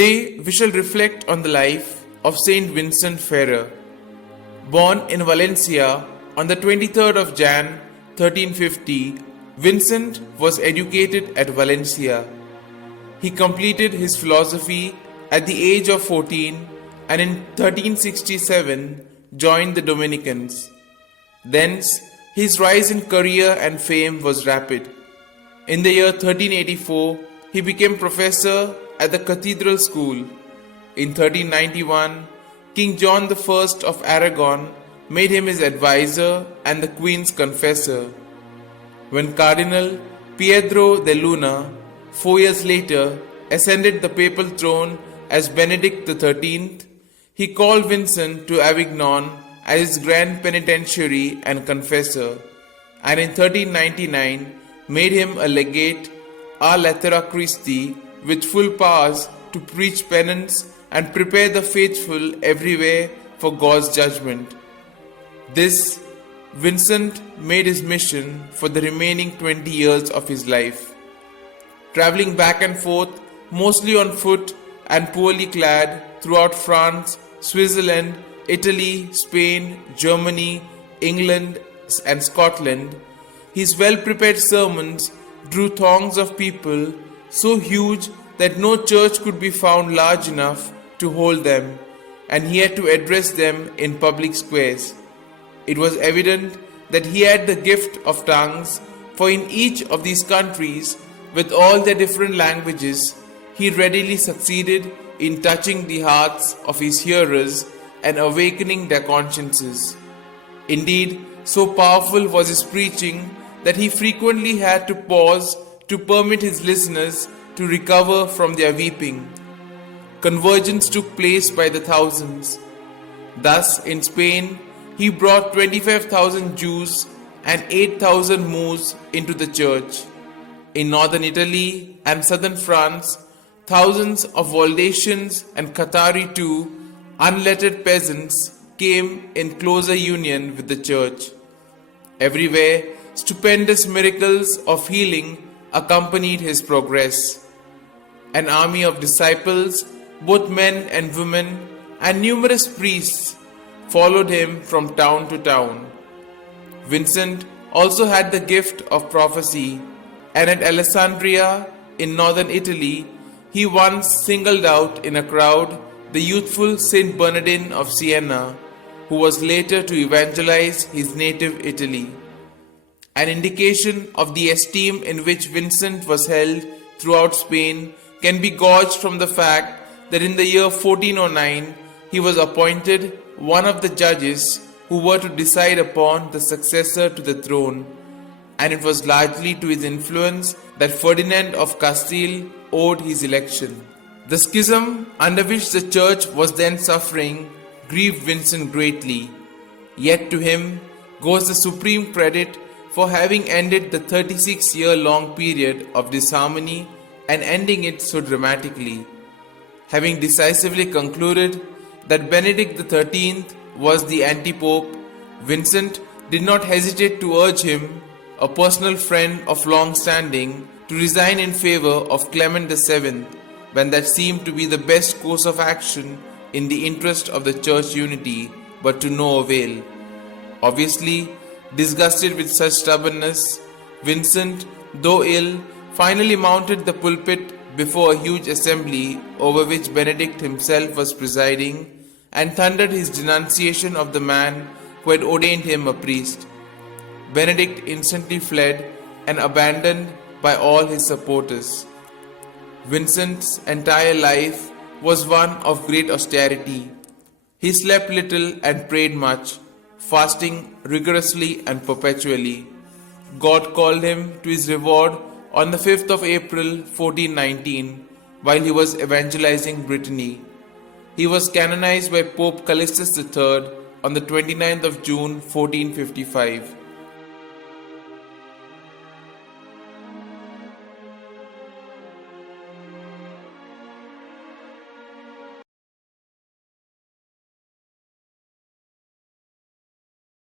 Today we shall reflect on the life of St Vincent Ferrer. Born in Valencia on the 23rd of Jan 1350, Vincent was educated at Valencia. He completed his philosophy at the age of 14 and in 1367 joined the Dominicans. Thence his rise in career and fame was rapid. In the year 1384, he became professor at the Cathedral School. In 1391, King John I of Aragon made him his advisor and the Queen's confessor. When Cardinal Pietro de Luna, 4 years later, ascended the papal throne as Benedict XIII, he called Vincent to Avignon as his Grand Penitentiary and confessor, and in 1399 made him a legate a Laterra Christi with full powers to preach penance and prepare the faithful everywhere for God's judgment. This Vincent made his mission for the remaining 20 years of his life. Traveling back and forth, mostly on foot and poorly clad, throughout France, Switzerland, Italy, Spain, Germany, England, and Scotland, his well-prepared sermons drew throngs of people so huge that no church could be found large enough to hold them, and he had to address them in public squares. It was evident that he had the gift of tongues, for in each of these countries, with all their different languages, he readily succeeded in touching the hearts of his hearers and awakening their consciences. Indeed, so powerful was his preaching that he frequently had to pause to permit his listeners to recover from their weeping. Conversions took place by the thousands. Thus, in Spain, he brought 25,000 Jews and 8,000 Moors into the church. In northern Italy and southern France, thousands of Waldensians and Cathari too, unlettered peasants, came in closer union with the church. Everywhere, stupendous miracles of healing accompanied his progress. An army of disciples, both men and women, and numerous priests followed him from town to town. Vincent also had the gift of prophecy, and at Alessandria in northern Italy, he once singled out in a crowd the youthful Saint Bernardine of Siena, who was later to evangelize his native Italy. An indication of the esteem in which Vincent was held throughout Spain can be gauged from the fact that in the year 1409 he was appointed one of the judges who were to decide upon the successor to the throne, and it was largely to his influence that Ferdinand of Castile owed his election. The schism under which the church was then suffering grieved Vincent greatly, yet to him goes the supreme credit for having ended the 36-year-long period of disharmony and ending it so dramatically. Having decisively concluded that Benedict XIII was the anti-pope, Vincent did not hesitate to urge him, a personal friend of long standing, to resign in favor of Clement VII when that seemed to be the best course of action in the interest of the church unity, but to no avail. Obviously, disgusted with such stubbornness, Vincent, though ill, finally mounted the pulpit before a huge assembly over which Benedict himself was presiding and thundered his denunciation of the man who had ordained him a priest. Benedict instantly fled and abandoned by all his supporters. Vincent's entire life was one of great austerity. He slept little and prayed much, fasting rigorously and perpetually. God called him to his reward on the 5th of April 1419 while he was evangelizing Brittany. He was canonized by Pope Callistus III on the 29th of June 1455.